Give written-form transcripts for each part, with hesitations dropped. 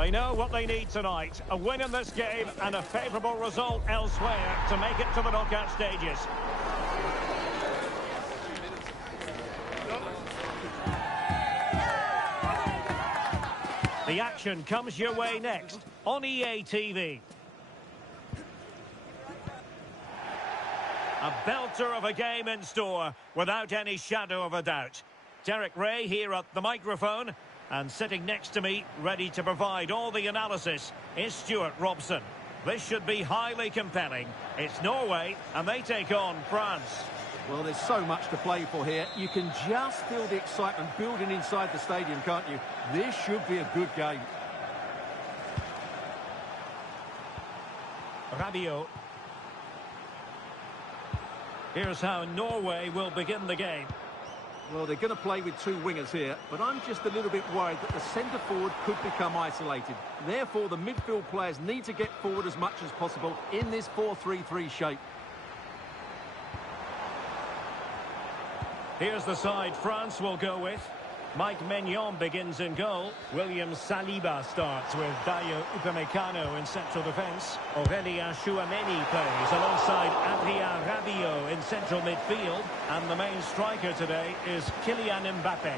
They know what they need tonight. A win in this game and a favourable result elsewhere to make it to the knockout stages. The action comes your way next on EA TV. A belter of a game in store, without any shadow of a doubt. Derek Ray here at the microphone, and sitting next to me, ready to provide all the analysis, is Stuart Robson. This should be highly compelling. It's Norway, and they take on France. Well, there's so much to play for here. You can just feel the excitement building inside the stadium, can't you? This should be a good game. Rabiot. Here's how Norway will begin the game. Well, they're going to play with two wingers here, but I'm just a little bit worried that the centre-forward could become isolated. Therefore, the midfield players need to get forward as much as possible in this 4-3-3 shape. Here's the side France will go with. Mike Maignan begins in goal. William Saliba starts with Dayo Upamecano in central defence. Aurélien Tchouameni plays alongside Adrien Rabiot in central midfield. And the main striker today is Kylian Mbappé.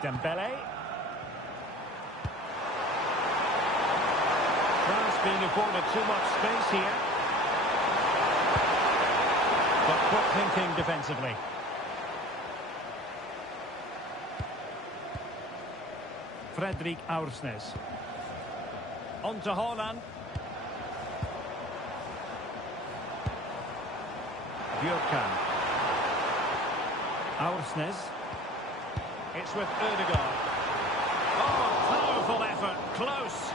Dembélé. France being afforded too much space here. But quick thinking defensively. Fredrik Aursnes. On to Haaland. Björkan. Aursnes. It's with Ødegaard. Oh, powerful effort. Close.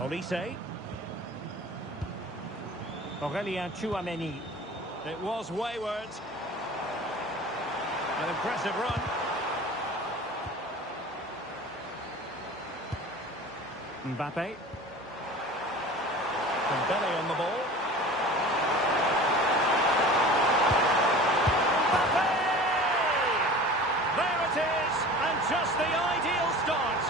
Olise. Aurélien Tchouameni. It was wayward. An impressive run. Mbappé. Dembélé on the ball. Mbappé! There it is, and just the ideal start.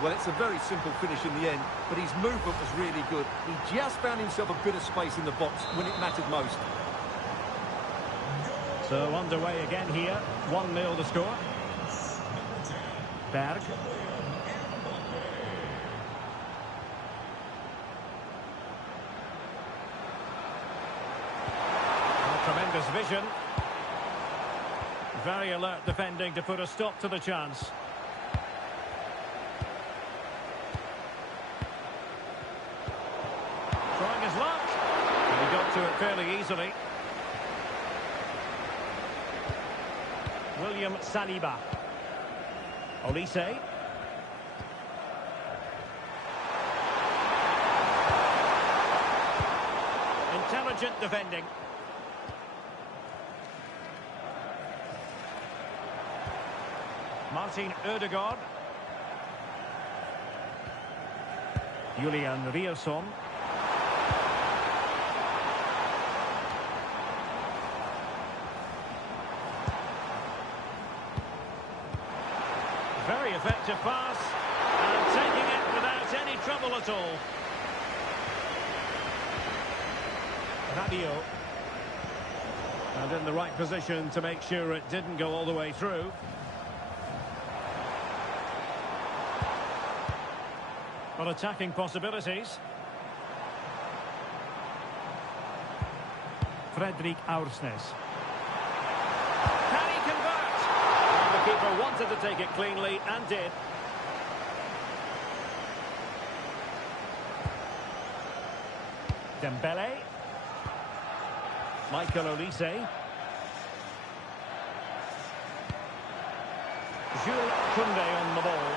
Well, it's a very simple finish in the end, but his movement was really good. He just found himself a bit of space in the box when it mattered most. So underway again here, 1-0 the score. Berg. Oh, tremendous vision. Very alert defending to put a stop to the chance. Trying his luck. And he got to it fairly easily. William Saliba. Olise. Intelligent defending. Martin Ødegaard. Julian Rierson. Very effective pass, and taking it without any trouble at all. Rabiot. And in the right position to make sure it didn't go all the way through. But attacking possibilities. Fredrik Aursnes. The keeper wanted to take it cleanly and did. Dembélé. Michael Olise. Jules Koundé on the ball.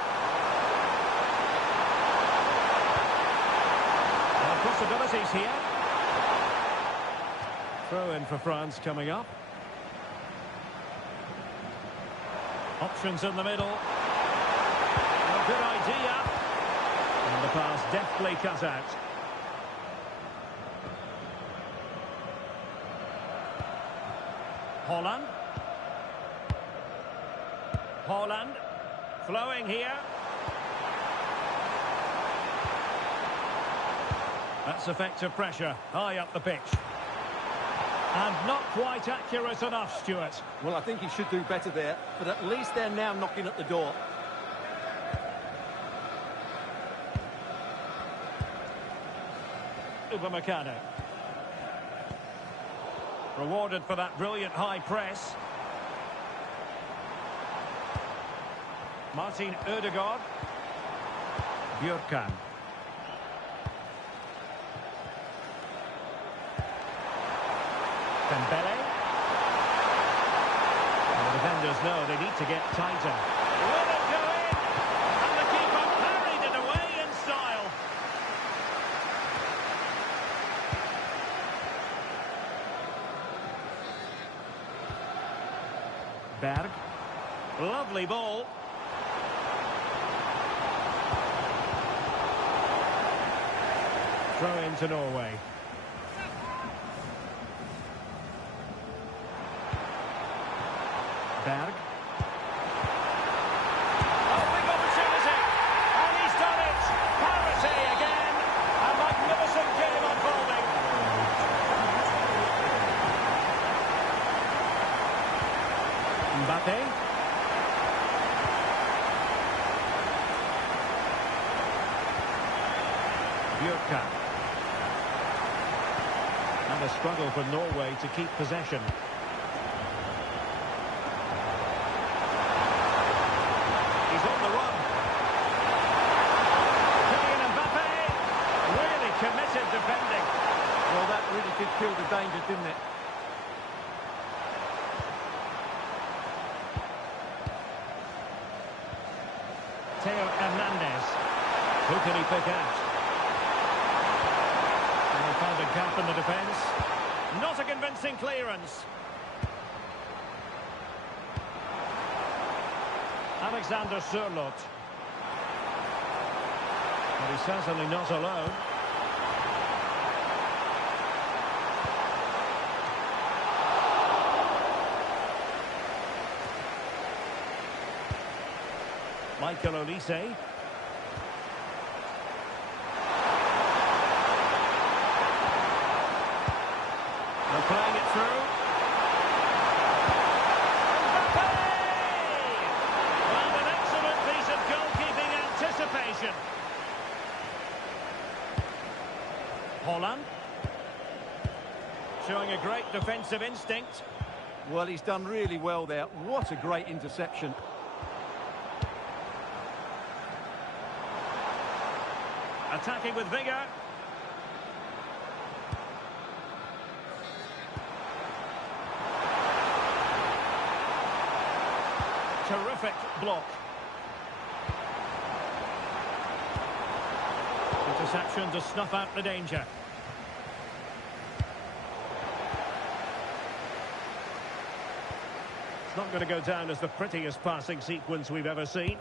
Possibilities here. Throw in for France coming up. Options in the middle. A good idea. And the pass deftly cut out. Holland. Holland. Flowing here. That's effective pressure. High up the pitch. And not quite accurate enough, Stuart. Well, I think he should do better there, but at least they're now knocking at the door. Upamecano. Rewarded for that brilliant high press. Martin Ødegaard. Björkan. Dembele. The defenders know they need to get tighter. Will it go in? And the keeper parried it away in style. Berg. Lovely ball. Throw into Norway. Berg. Oh, big opportunity. And he's done it. Parity again. A magnificent game unfolding. Mbappe. Björkan. And a struggle for Norway to keep possession. He's on the run. Kylian Mbappe. Really committed defending. Well, that really did kill the danger, didn't it? Theo Hernandez. Who can he pick out? And they found a gap in the defence. Not a convincing clearance. Alexander Sørloth. But he's certainly not alone. Michael Olise. They're playing it through. Mbappe! And an excellent piece of goalkeeping anticipation. Holland. Showing a great defensive instinct. Well, he's done really well there. What a great interception. Attacking with vigour. Terrific block. Interception to snuff out the danger. It's not going to go down as the prettiest passing sequence we've ever seen.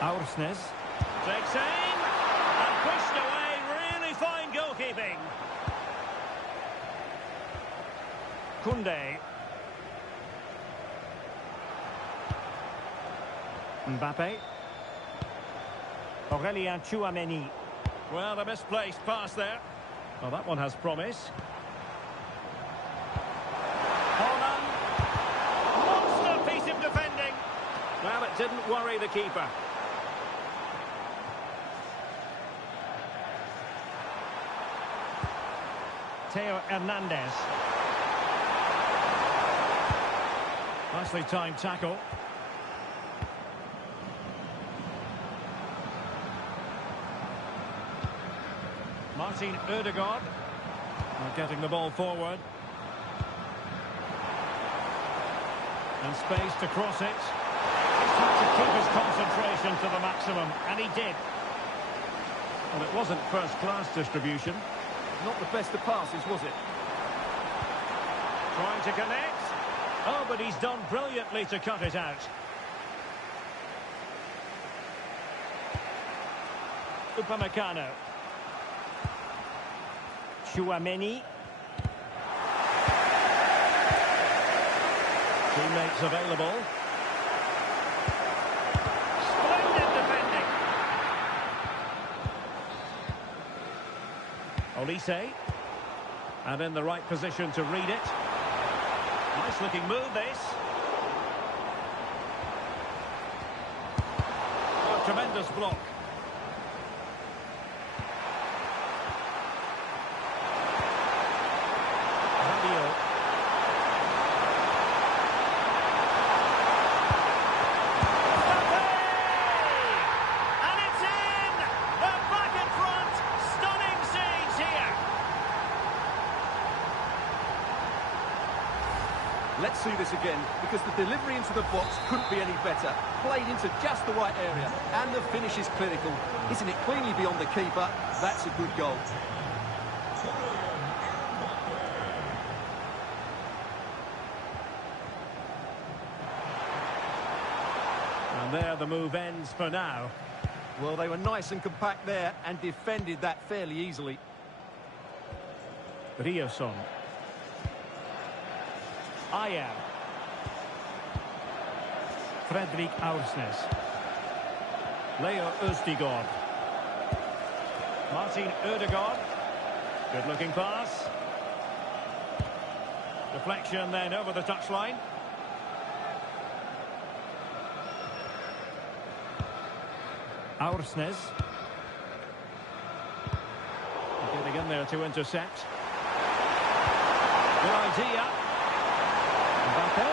Aursnes takes aim and pushed away. Really fine goalkeeping. Koundé. Mbappe. Aurélien Tchouameni. Well, a misplaced pass there. Well, that one has promise. Holland. Monster piece of defending. Well, it didn't worry the keeper. Theo Hernandez. Nicely timed tackle. Martin Ødegaard. Not getting the ball forward. And space to cross it. He's had to keep his concentration to the maximum, and he did. Well, it wasn't first-class distribution. Not the best of passes, was it? Trying to connect. Oh, but he's done brilliantly to cut it out. Upamecano. Chouameni. Teammates available. Splendid defending. Olise. And in the right position to read it. Nice looking move, this. Oh, tremendous block. Let's see this again, because the delivery into the box couldn't be any better. Played into just the right area, and the finish is clinical. Hitting it cleanly beyond the keeper, that's a good goal. And there the move ends for now. Well, they were nice and compact there, and defended that fairly easily. Ryerson. Ayer. Fredrik Aursnes. Leo Østigård. Martin Ødegaard. Good looking pass. Deflection then over the touchline. Aursnes. Getting in there to intercept. Good idea. Mbappe.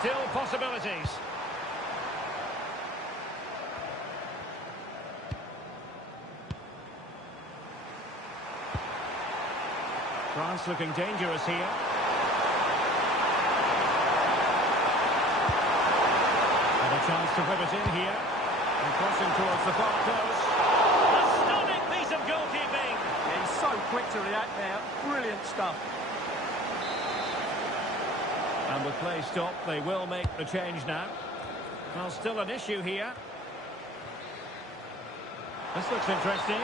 Still possibilities. France looking dangerous here. And a chance to whip it in here. And crossing towards the far post. A stunning piece of goalkeeping. He's so quick to react there. Brilliant stuff. And with play stopped, they will make the change now. Well, still an issue here. This looks interesting.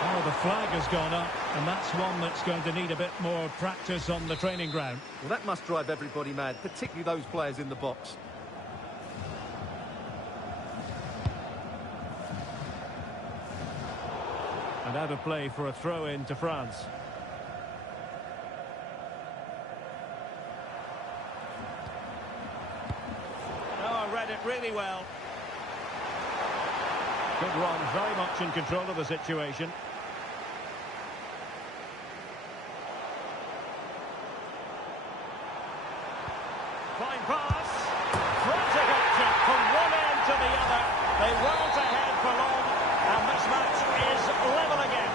Oh, the flag has gone up, and that's one that's going to need a bit more practice on the training ground. Well, that must drive everybody mad, particularly those players in the box. And out of play for a throw-in to France. Oh, read it really well. Good run, very much in control of the situation. Fine pass. Frantic action from one end to the other. They weren't ahead for long, and this match is level again.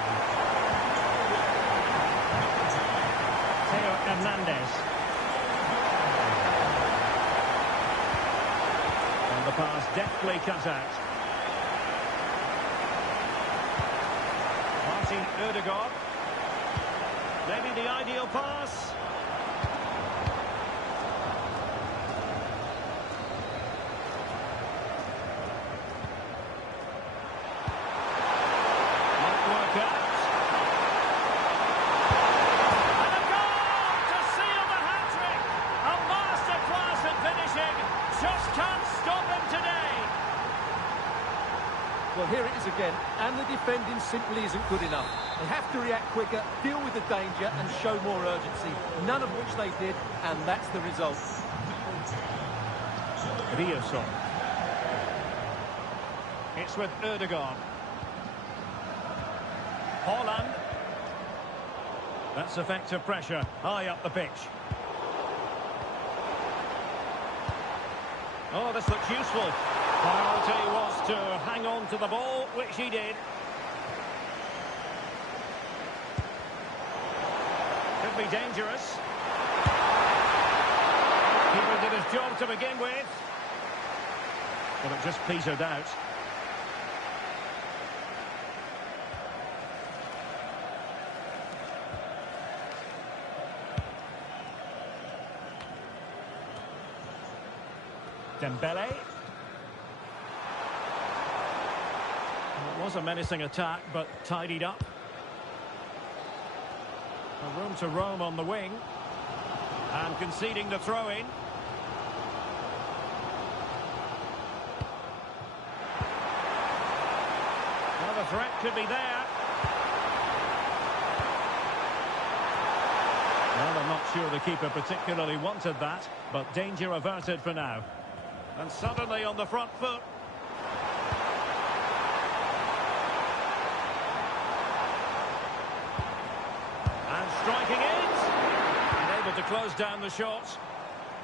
Theo Hernandez. And the pass deftly cut out. Martin Ødegaard. Maybe the ideal pass. Might work out. And a goal to seal the hat-trick. A masterclass in finishing. Just can't stop him today. Well, here it is again, and the defending simply isn't good enough. They have to react quicker, deal with the danger, and show more urgency. None of which they did, and that's the result. Ryerson. It's with Ødegaard. Haaland. That's effective pressure, high up the pitch. Oh, this looks useful. Priority was to hang on to the ball, which he did. Could be dangerous. Keeper did his job to begin with. But it just petered out. Dembele. It was a menacing attack, but tidied up. A room to roam on the wing. And conceding the throw-in. Well, the threat could be there. Well, I'm not sure the keeper particularly wanted that, but danger averted for now. And suddenly on the front foot. And striking it. And able to close down the shot.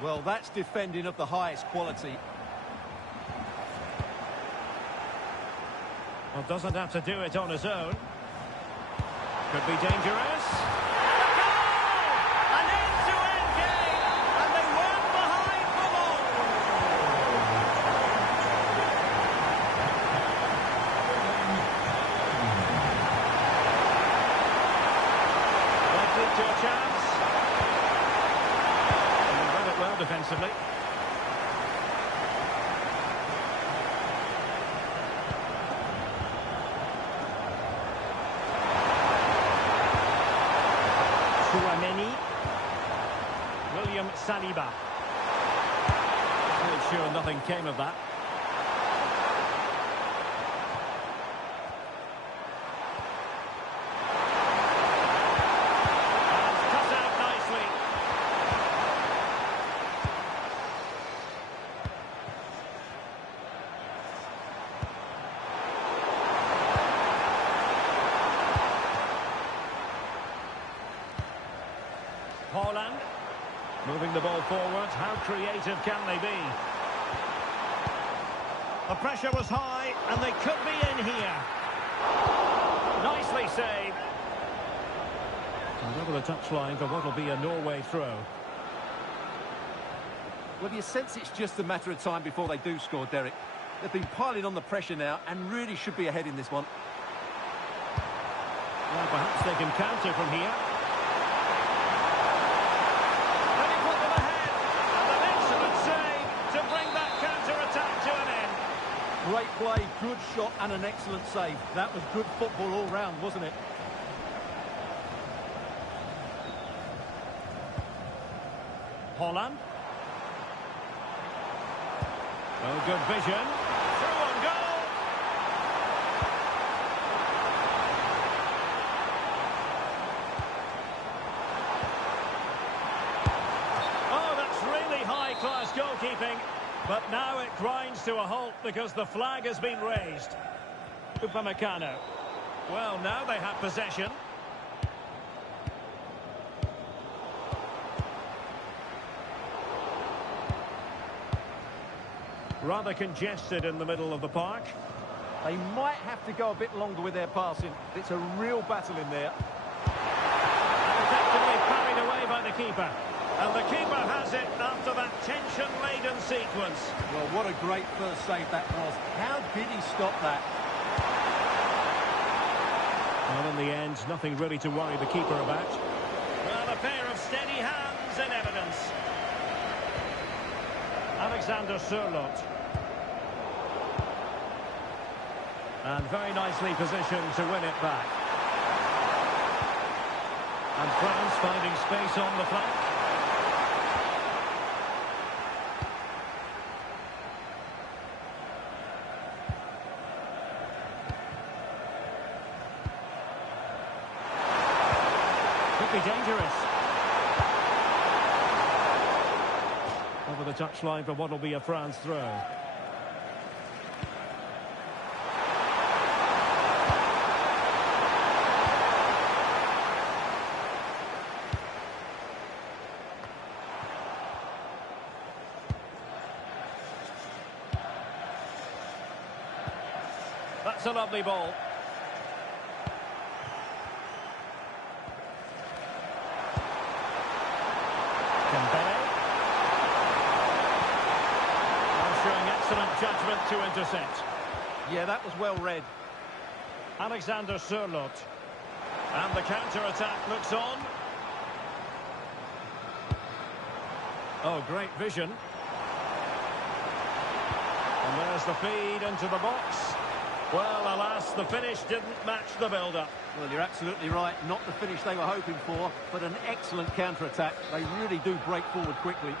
Well, that's defending of the highest quality. Well, doesn't have to do it on his own. Could be dangerous. An end-to-end game, and they weren't behind for long. Likely to a chance. And they read it well defensively. William Saliba. Made sure nothing came of that. And cut out nicely. Haaland. Moving the ball forward, how creative can they be? The pressure was high, and they could be in here. Nicely saved. And over the touchline for what will be a Norway throw. Well, you sense it's just a matter of time before they do score, Derek. They've been piling on the pressure now and really should be ahead in this one. Well, perhaps they can counter from here. Great play, good shot and an excellent save. That was good football all round, wasn't it? Haaland. Well, good vision. Through on goal. Oh, that's really high-class goalkeeping. But now it grinds to a halt because the flag has been raised. Upamecano. Well, now they have possession. Rather congested in the middle of the park. They might have to go a bit longer with their passing. It's a real battle in there. And effectively carried away by the keeper. And the keeper has it after that tension-laden sequence. Well, what a great first save that was. How did he stop that? Well, in the end, nothing really to worry the keeper about. Well, a pair of steady hands in evidence. Alexander Sørloth. And very nicely positioned to win it back. And France finding space on the flank. Could be dangerous. Over the touchline for what will be a France throw. That's a lovely ball. Dembele. Showing excellent judgment attempt to intercept. Yeah, that was well read. Alexander Sørloth. And the counter-attack looks on. Oh, great vision. And there's the feed into the box. Well, alas, the finish didn't match the build-up. Well, you're absolutely right. Not the finish they were hoping for, but an excellent counter-attack. They really do break forward quickly.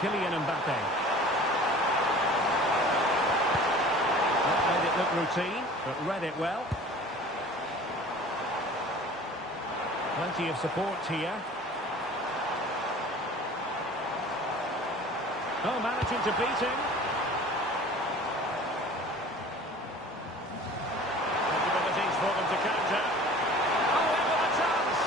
Kylian Mbappe. That made it look routine, but read it well. Plenty of support here. Oh, managing to beat him. Possibilities for them to counter. Oh, into the chance!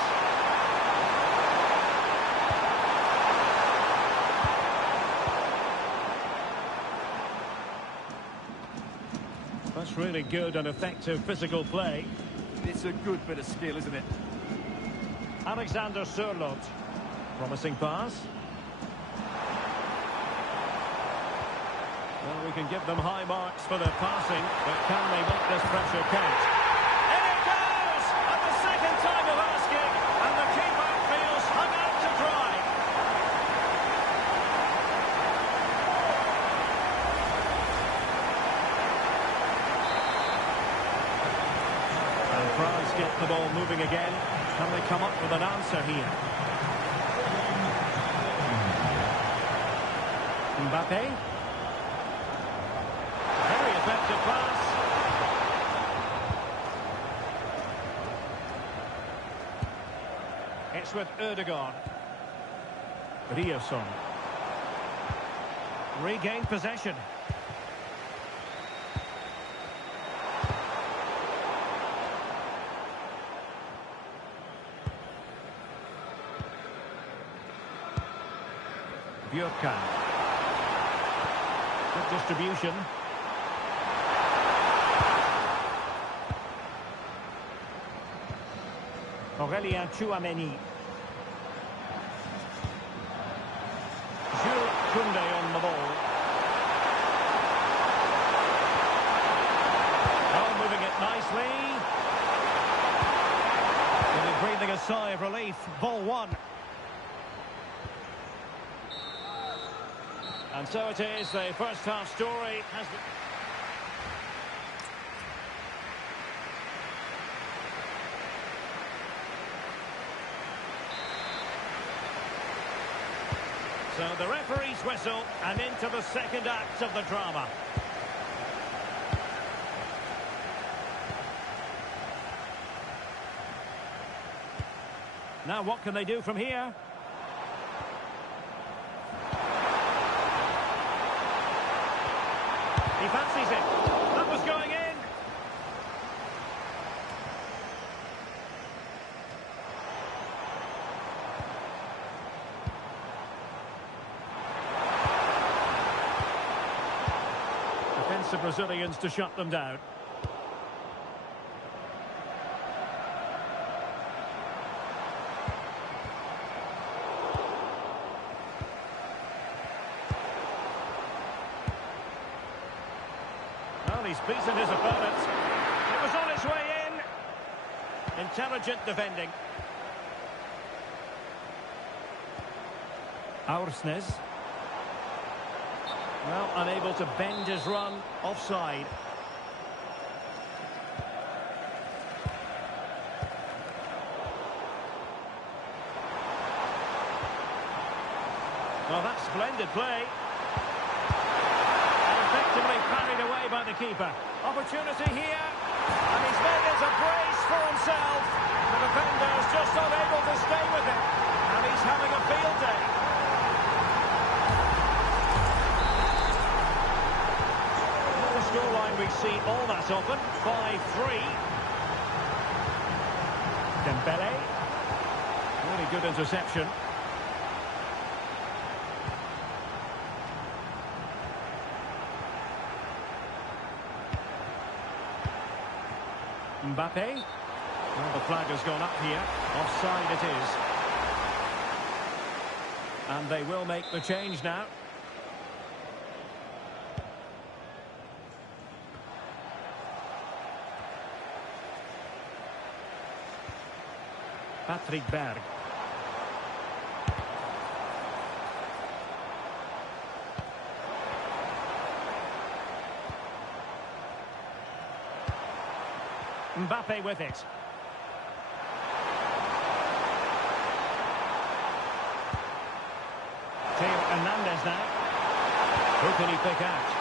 That's really good and effective physical play. It's a good bit of skill, isn't it? Alexander Sørloth. Promising pass. Well, we can give them high marks for their passing, but can they make this pressure count? In it goes! At the second time of asking, and the keeper feels hung out to dry. And France get the ball moving again. Can they come up with an answer here? Mbappe. Very effective pass. It's with Ødegaard. Ryerson. Regained possession. Björkan. Good distribution. Aurélien Tchouameni. Jules Koundé on the ball. Oh, moving it nicely. Really breathing a sigh of relief. Ball one. And so it is, the first half story has been... So the referee's whistle, and into the second act of the drama. Now what can they do from here? He fancies it. That was going in. Defensive Brazilians to shut them down. Well, he's beaten his opponent. It was on its way in. Intelligent defending. Aursnes. Well, unable to bend his run. Offside. Well, that's splendid play. Effectively parried away by the keeper. Opportunity here. And he's made it a brace for himself. The defender's just unable to stay with him. And he's having a field day. The scoreline we see all that often. 5-3. Dembele. Really good interception. Mbappe. Well, the flag has gone up here. Offside it is. And they will make the change now. Patrick Berg. Mbappe with it. Theo Hernandez now. Who can he pick out?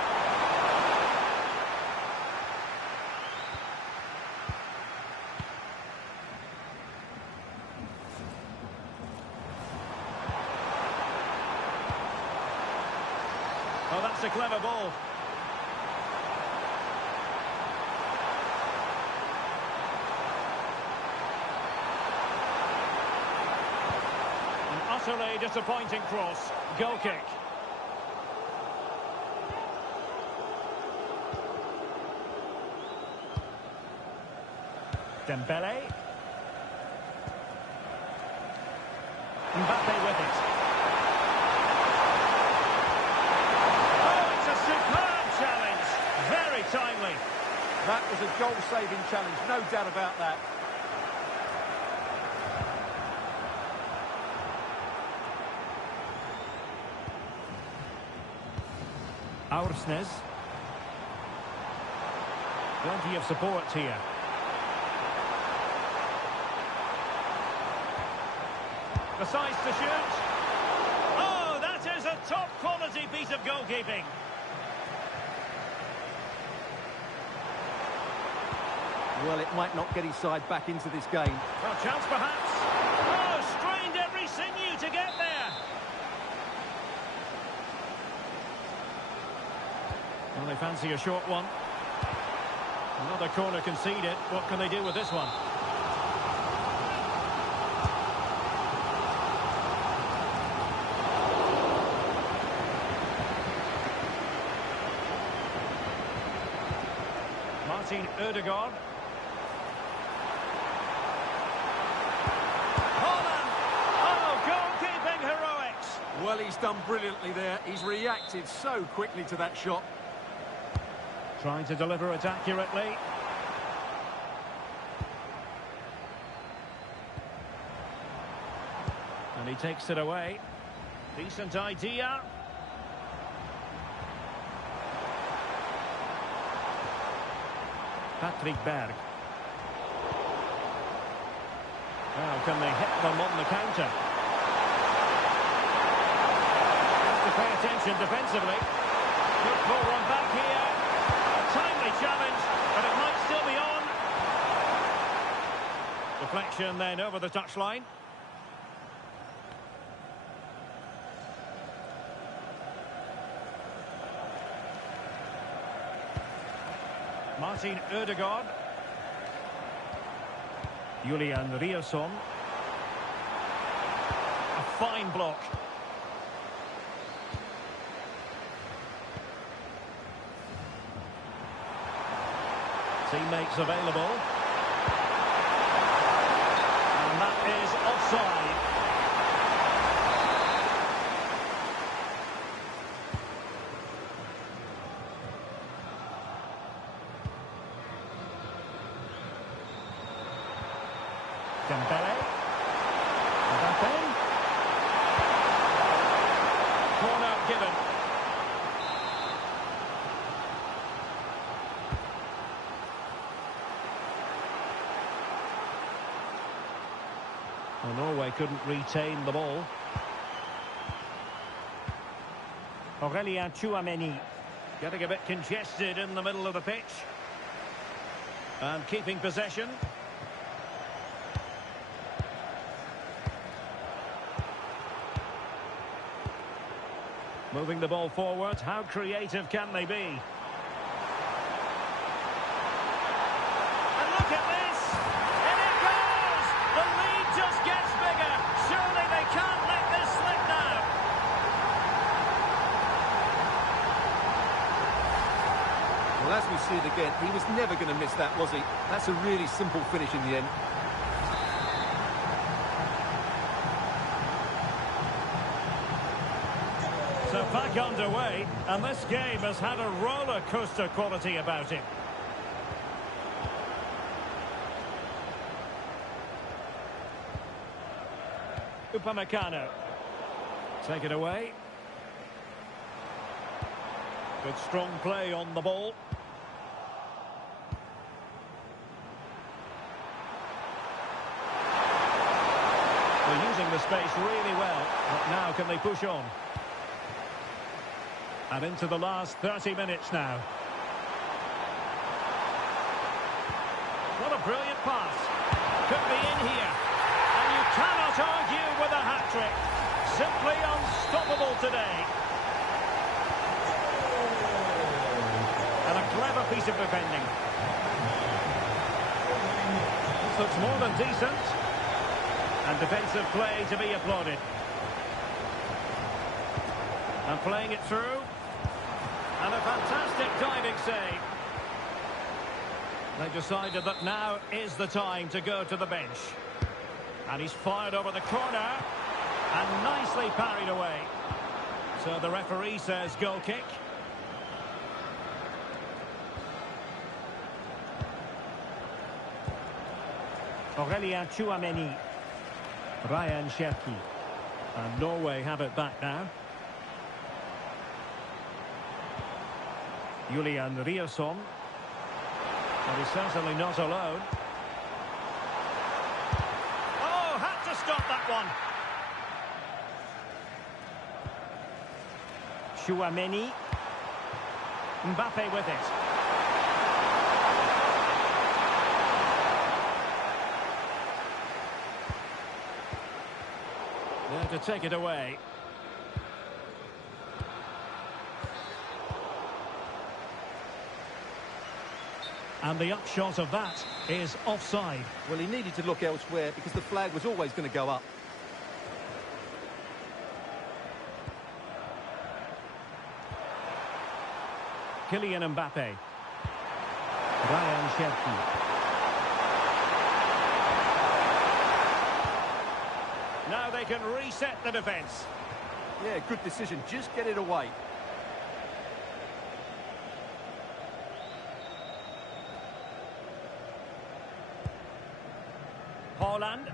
Oh, that's a clever ball. An utterly disappointing cross. Goal kick. Dembele. Mbappe with it. Very timely. That was a goal-saving challenge, no doubt about that. Aursnes. Plenty of support here. The size to shoot. Oh, that is a top-quality piece of goalkeeping. Well, it might not get his side back into this game. Well, chance perhaps. Oh, strained every sinew to get there. Well, they fancy a short one. Another corner conceded. What can they do with this one? Martin Ødegaard. Well, he's done brilliantly there. He's reacted so quickly to that shot. Trying to deliver it accurately. And he takes it away. Decent idea. Patrick Berg. Now, can they hit them on the counter? Pay attention defensively. Good ball run back here. A timely challenge, but it might still be on. Deflection then over the touchline. Martin Ødegaard. Julian Riasson. A fine block. Teammates available. And that is offside. Dembele. Mbappe. Corner given. Well, Norway couldn't retain the ball. Aurélien Tchouameni getting a bit congested in the middle of the pitch. And keeping possession. Moving the ball forward. How creative can they be? Well, as we see it again, he was never going to miss that, was he? That's a really simple finish in the end. So back underway, and this game has had a roller coaster quality about it. Upamecano. Take it away. Good strong play on the ball. They're using the space really well, but now can they push on? And into the last 30 minutes now. What a brilliant pass. Could be in here. And you cannot argue with a hat-trick. Simply unstoppable today. And a clever piece of defending. This looks more than decent. And defensive play to be applauded. And playing it through. And a fantastic diving save. They decided that now is the time to go to the bench. And he's fired over the corner. And nicely parried away. So the referee says goal kick. Aurélien Tchouameni. Ryan Cherki. And Norway have it back now. Julian Rierson. And he's certainly not alone. Oh, had to stop that one. Tchouameni. Mbappe with it. There to take it away. And the upshot of that is offside. Well, he needed to look elsewhere because the flag was always going to go up. Kylian Mbappe. Ryan Cherki. Now they can reset the defence. Yeah, good decision. Just get it away. Haaland.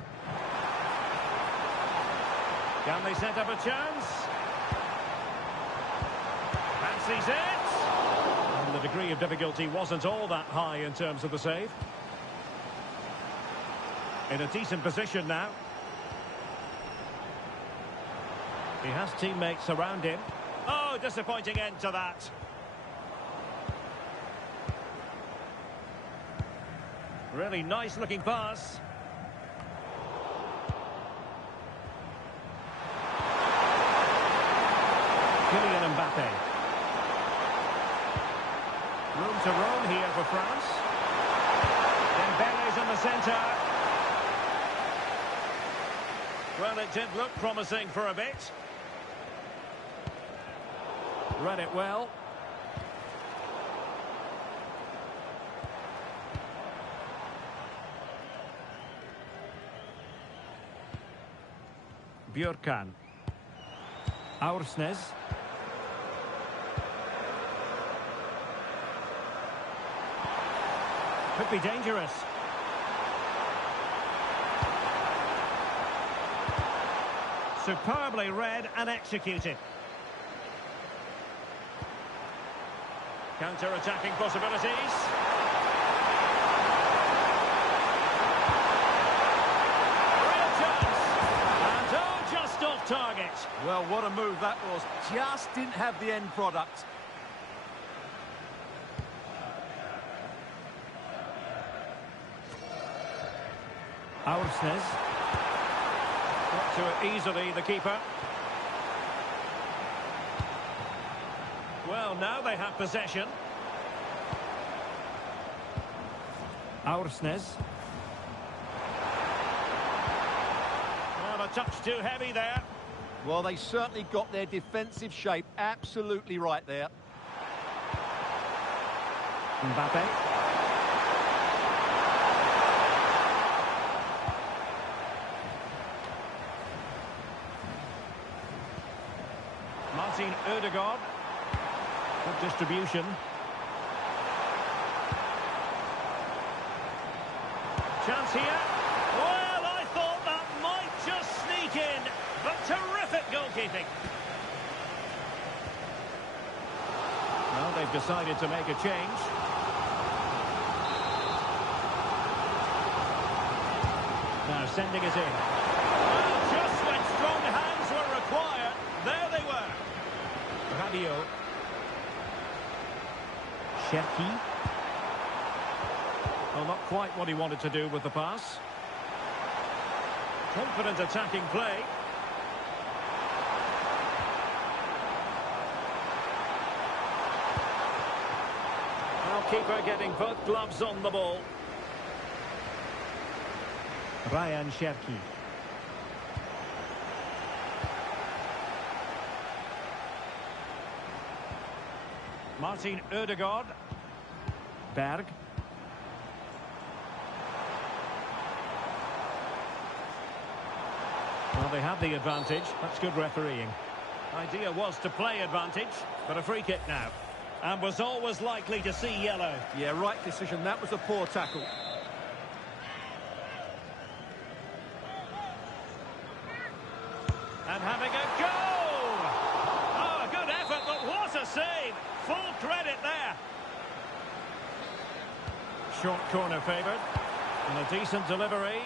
Can they set up a chance? Fancies it. And the degree of difficulty wasn't all that high in terms of the save. In a decent position now. He has teammates around him. Oh, disappointing end to that. Really nice looking pass. Kylian Mbappe. Room to roam here for France. Dembele's in the centre. Well, it did look promising for a bit. Read it well. Björkan. Aursnes. Could be dangerous. Superbly read and executed. Counter-attacking possibilities. Real chance. And oh, just off target. Well, what a move that was. Just didn't have the end product. Aursnes. Got to it easily, the keeper. Well, now they have possession. Aursnes. Well, a touch too heavy there. Well, they certainly got their defensive shape absolutely right there. Mbappe. Martin Ødegaard. Good distribution. Chance here. Well, I thought that might just sneak in. they've decided to make a change. Now sending it in. Well, just when strong hands were required, there they were. Rabiot. Cherki. Well, not quite what he wanted to do with the pass. Confident attacking play. Well, keeper getting both gloves on the ball. Ryan Cherki. Martin Ødegaard. Berg. Well, they have the advantage. That's good refereeing. Idea was to play advantage, but a free kick now. And was always likely to see yellow. Yeah, right decision. That was a poor tackle. And having a go! Oh, a good effort, but what a save! Full credit there. Short corner favoured. And a decent delivery.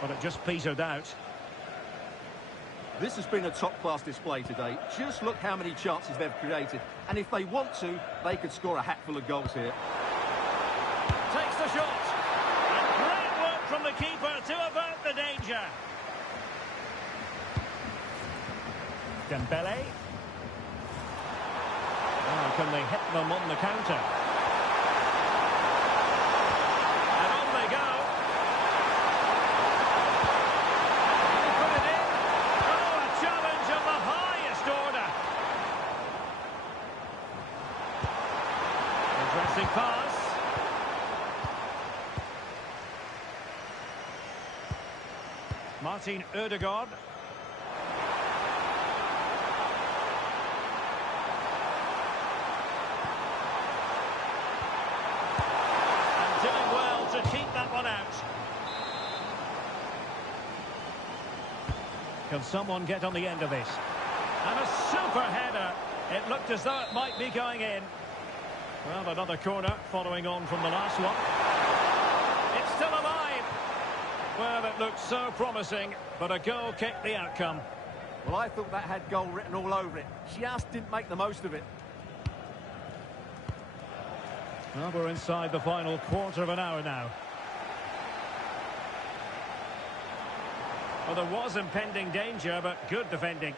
But it just petered out. This has been a top-class display today. Just look how many chances they've created. And if they want to, they could score a hatful of goals here. Takes the shot. And great work from the keeper to avert the danger. Dembele. Oh, can they hit them on the counter? And on they go. They put it in. Oh, a challenge of the highest order. Addressing pass. Martin Ødegaard. Doing well to keep that one out. Can someone get on the end of this? And a super header. It looked as though it might be going in. Well, another corner following on from the last one. It's still alive. Well, it looked so promising, but a goal kicked the outcome. Well, I thought that had goal written all over it. Just didn't make the most of it. Well, we're inside the final quarter of an hour now. Well, there was impending danger, but good defending.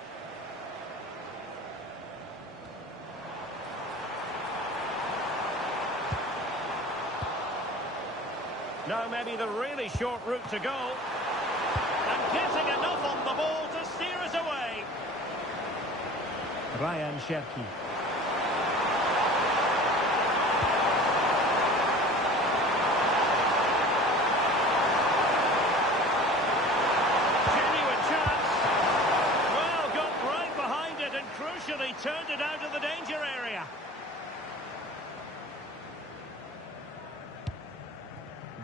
Now maybe the really short route to goal. And getting enough on the ball to steer us away. Ryan Cherki. Turned it out of the danger area.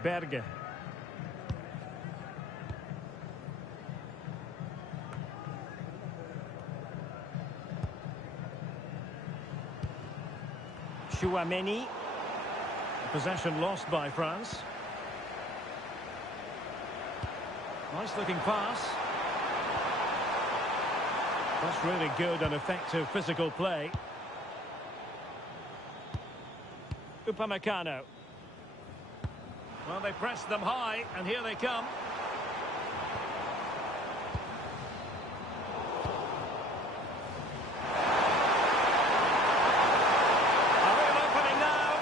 Berge. Chouameni. Possession lost by France. Nice looking pass. That's really good and effective physical play. Upamecano. Well, they pressed them high, and here they come. A real opening now.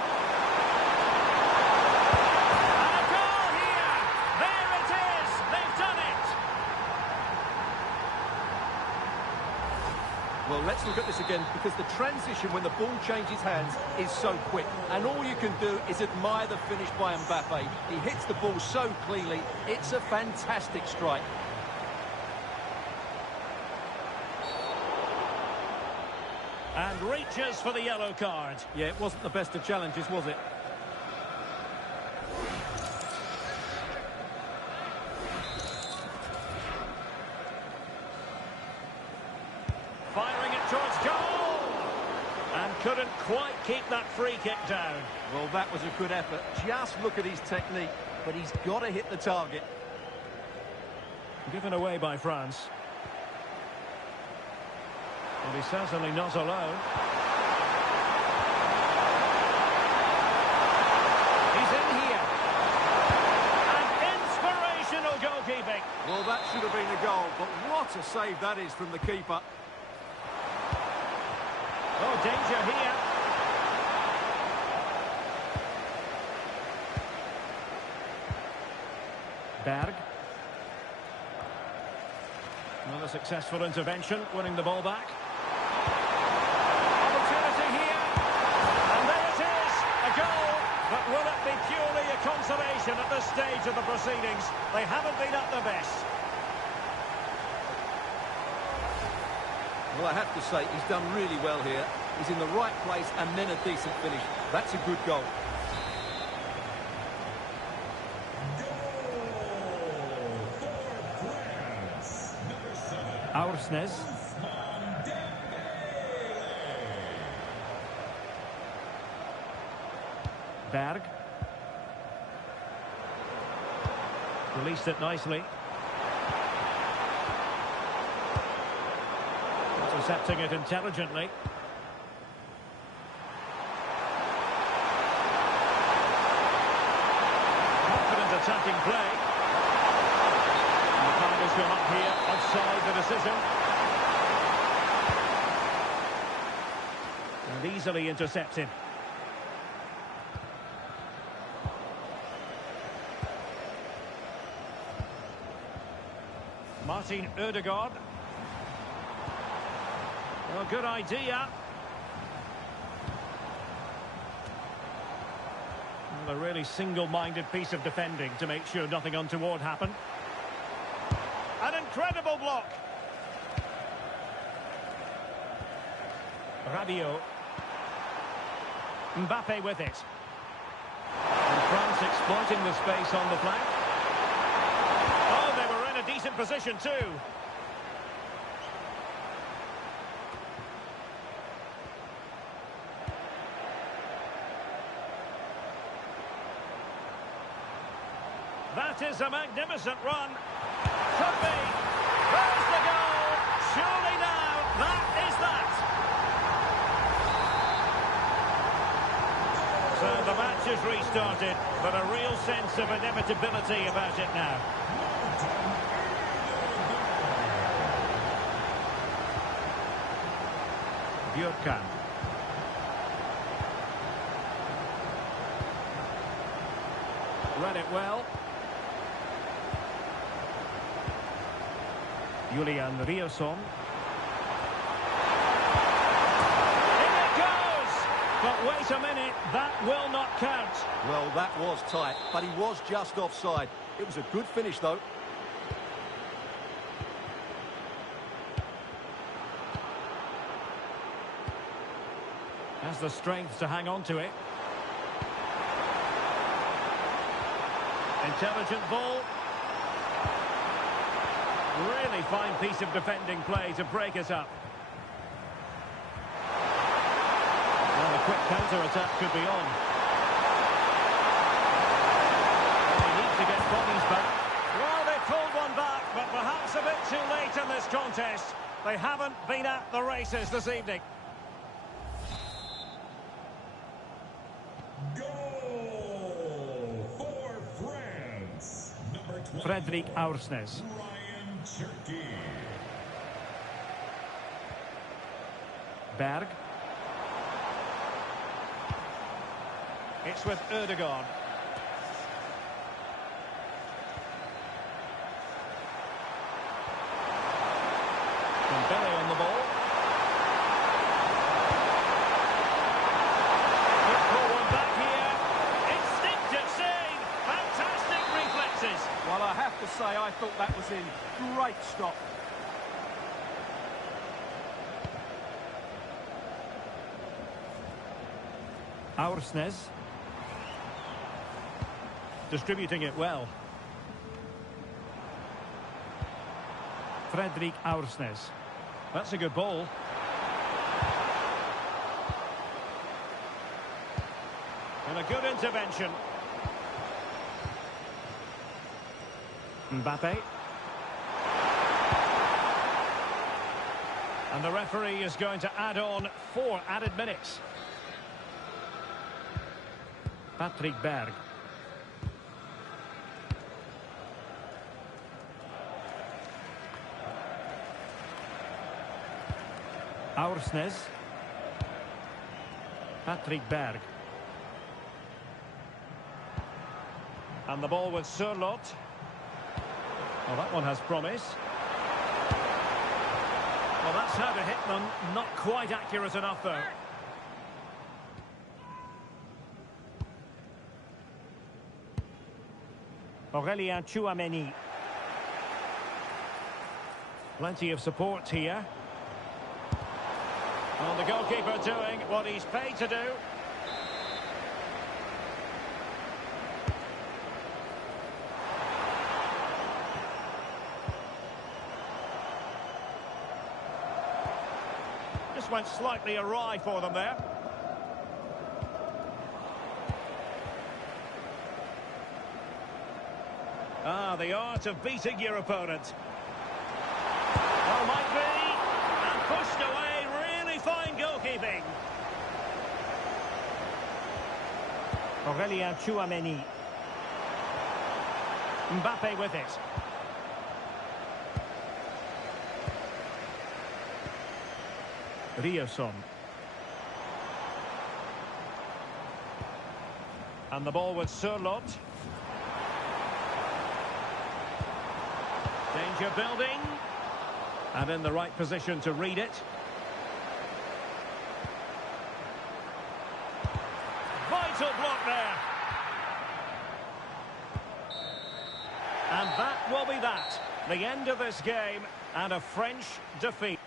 And a goal here. There it is. They've done it. Well, let's look at this again, because the transition when the ball changes hands is so quick. And all you can do is admire the finish by Mbappe. He hits the ball so cleanly. It's a fantastic strike. And reaches for the yellow card. Yeah, it wasn't the best of challenges, was it? Firing it towards goal. And couldn't quite keep that free kick down. Well, that was a good effort. Just look at his technique, but he's got to hit the target. Given away by France. And he's certainly not alone. He's in here. And inspirational goalkeeping. Well, that should have been a goal, but what a save that is from the keeper. Oh, danger here. Berg. Another successful intervention, winning the ball back. Opportunity here. And there it is, a goal. But will it be purely a consolation at this stage of the proceedings? They haven't been at their best. Well, I have to say, he's done really well here. He's in the right place and then a decent finish. That's a good goal. Aursnes. Berg. Released it nicely. Intercepting it intelligently. Confident attacking play. And the card has gone up here, offside the decision. And easily intercepted. Martin Ødegaard. Well, good idea. Well, a really single-minded piece of defending to make sure nothing untoward happened. An incredible block. Rabiot. Mbappe with it. And France exploiting the space on the flank. Oh, they were in a decent position too. That is a magnificent run. Could be. There's the goal. Surely now, that is that. So the match has restarted, but a real sense of inevitability about it now. Bjorkan. Read it well. Julian Rioson. In it goes! But wait a minute, that will not count. Well, that was tight, but he was just offside. It was a good finish, though. Has the strength to hang on to it. Intelligent ball. Really fine piece of defending play to break us up. And a quick counter-attack could be on. They need to get bodies back. Well, they pulled one back, but perhaps a bit too late in this contest. They haven't been at the races this evening. Goal for France. Number 12. Fredrik Aursnes. Turkey. Berg. It's with Ødegaard. And Billy on the ball. Good pull one back here. Instinctive save. Fantastic reflexes. Well, I have to say, I thought that was in. Great stop. Aursnes. Distributing it well. Fredrik Aursnes. That's a good ball. And a good intervention. Mbappe. And the referee is going to add on 4 added minutes. Patrick Berg. Aursnes. Patrick Berg. And the ball with Sørloth. Well, that one has promise. Well, that's how to hit them. Not quite accurate enough, though. Aurélien Tchouaméni. Plenty of support here. Well, the goalkeeper doing what he's paid to do. Just went slightly awry for them there. Ah, the art of beating your opponent. Well, might be. And pushed away. Really fine goalkeeping. Aurélien Tchouaméni. Mbappe with it. Ryerson. And the ball with Sørloth. Danger building. And in the right position to read it. Vital block there. And that will be that. The end of this game and a French defeat.